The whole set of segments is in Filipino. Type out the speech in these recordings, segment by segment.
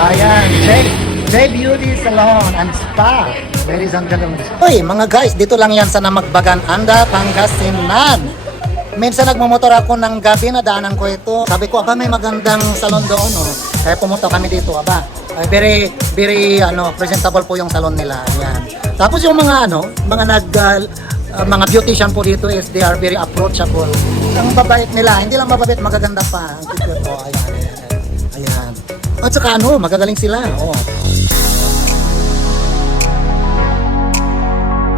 Ayan, J, J Beauty Salon and Spa. Ladies and gentlemen. Uy, mga guys, dito lang yan sa Namagbagan, Anda, Pangasinan. Minsan nagmumotor ako ng gabi na daanan ko ito. Sabi ko, aba may magandang salon doon. Oh. Kaya pumunta kami dito, aba. Ay, very, very ano, presentable po yung salon nila. Ayan. Tapos yung mga ano, mga nag uh, mga beautician po dito is they are very approachable. Ang babait nila, hindi lang mababait, magaganda pa. Ang cute. Oh, ayan, ayan, ayan. At saka ano, magagaling sila. Oh.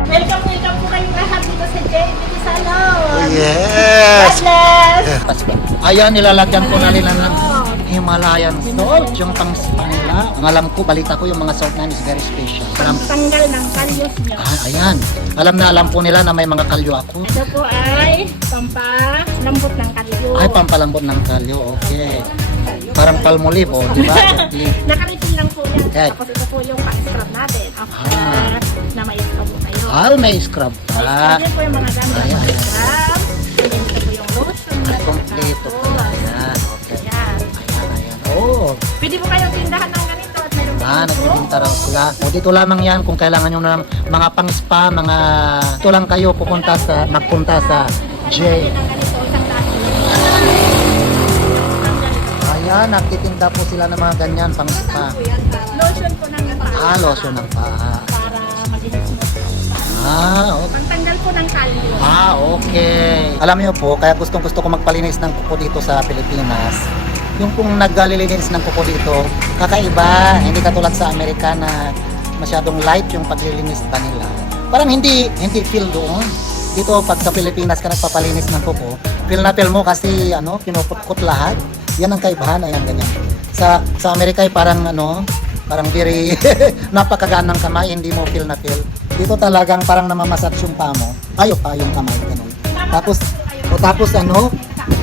Welcome, welcome po kayong lahat dito sa JBT Salon. Yes! God bless! Ayan, nilalagyan ko na nila ng Himalayan salt, yung pang nila. Ang alam ko, balita ko yung mga salt na is very special. Parang, Tanggal ng kalyos niyo. ah, ayan. Alam na alam po nila na may mga kalyo ako. Ito po ay pampalambot ng kalyos. Ay, pampalambot ng kalyo, okay. Parang palmolive, oh, di ba? Nakaritin lang po yan. Okay. Tapos ito po yung pa-scrub natin. After Ah. na may scrub po kayo. Ah, may scrub pa. Scrub din po yung mga gamit Ayan, ayan. ito po yung lotion. Kompleto pa. Ayan, okay. Ayan. Ayan, ayan. Oh, Pwede po kayong tindahan ng ganito at meron po Ah, nagpupunta raw sila. O dito lamang yan kung kailangan nyo ng mga pang spa, mga ito lang kayo pupunta sa magpunta sa J. Ayan, nagtitinda po sila ng mga ganyan pang spa. Lotion po ng paa. Ah, lotion ng paa. Para maging. Ah, okay. Pantanggal po ng kalyo. Ah, okay. Alam niyo po, kaya gustong gusto ko magpalinis ng kuko dito sa Pilipinas. Yung pong naglilinis ng kuko dito, kakaiba. Hindi katulad sa Amerika na masyadong light yung paglilinis pa nila. Parang hindi hindi feel doon. Dito pag sa Pilipinas ka nagpapalinis ng kuko, feel na feel mo kasi ano, kinukutkot lahat. Yan ang kaibahan, ayan ganyan. Sa sa Amerika ay parang ano, parang very napakagaan ng kamay, hindi mo feel na feel. Dito talagang parang namamassage yung paa mo. Ayo pa yung kamay ganun. Tapos o tapos ano,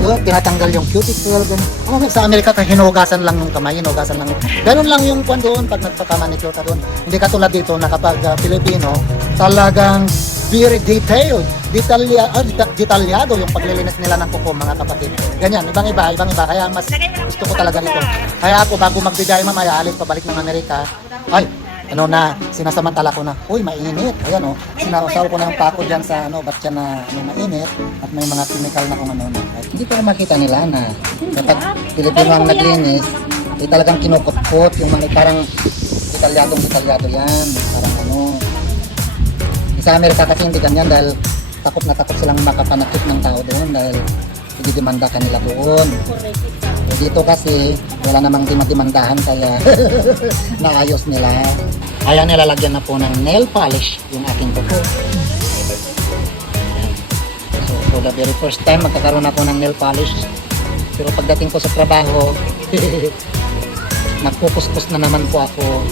yun, tinatanggal yung cuticle, ganun. Oh, sa Amerika, ka hinugasan lang yung kamay, hinugasan lang. Ganun lang yung kwan doon pag nagpapamanicure ka doon. Hindi katulad dito na kapag ah, Pilipino, talagang very detailed, detalya, deta- detalyado yung paglilinis nila ng kuko mga kapatid. Ganyan, ibang iba, ibang iba. Kaya mas gusto ko talaga nito. Kaya ako bago magbigay mamaya, alit pabalik ng Amerika, ay, ano na, sinasamantala ko na, uy, mainit. Ayan o, oh, sinasaw ko na yung pako dyan sa ano, ba't siya na ano, mainit at may mga chemical na kung ano na. At hindi ko makita nila na kapag Pilipino ang naglinis, eh talagang kinukutkot, yung mga parang detalyadong detalyado yan. Parang ano. Sa Amerika kasi hindi ganyan dahil takot na takot silang makapanakit ng tao doon dahil ididemanda kanila doon. So, dito kasi wala namang dimadimandahan kaya naayos nila. Kaya nilalagyan na po ng nail polish yung aking kuko. So, for the very first time magkakaroon ako ng nail polish. Pero pagdating ko sa trabaho, nagpupuspos na naman po ako.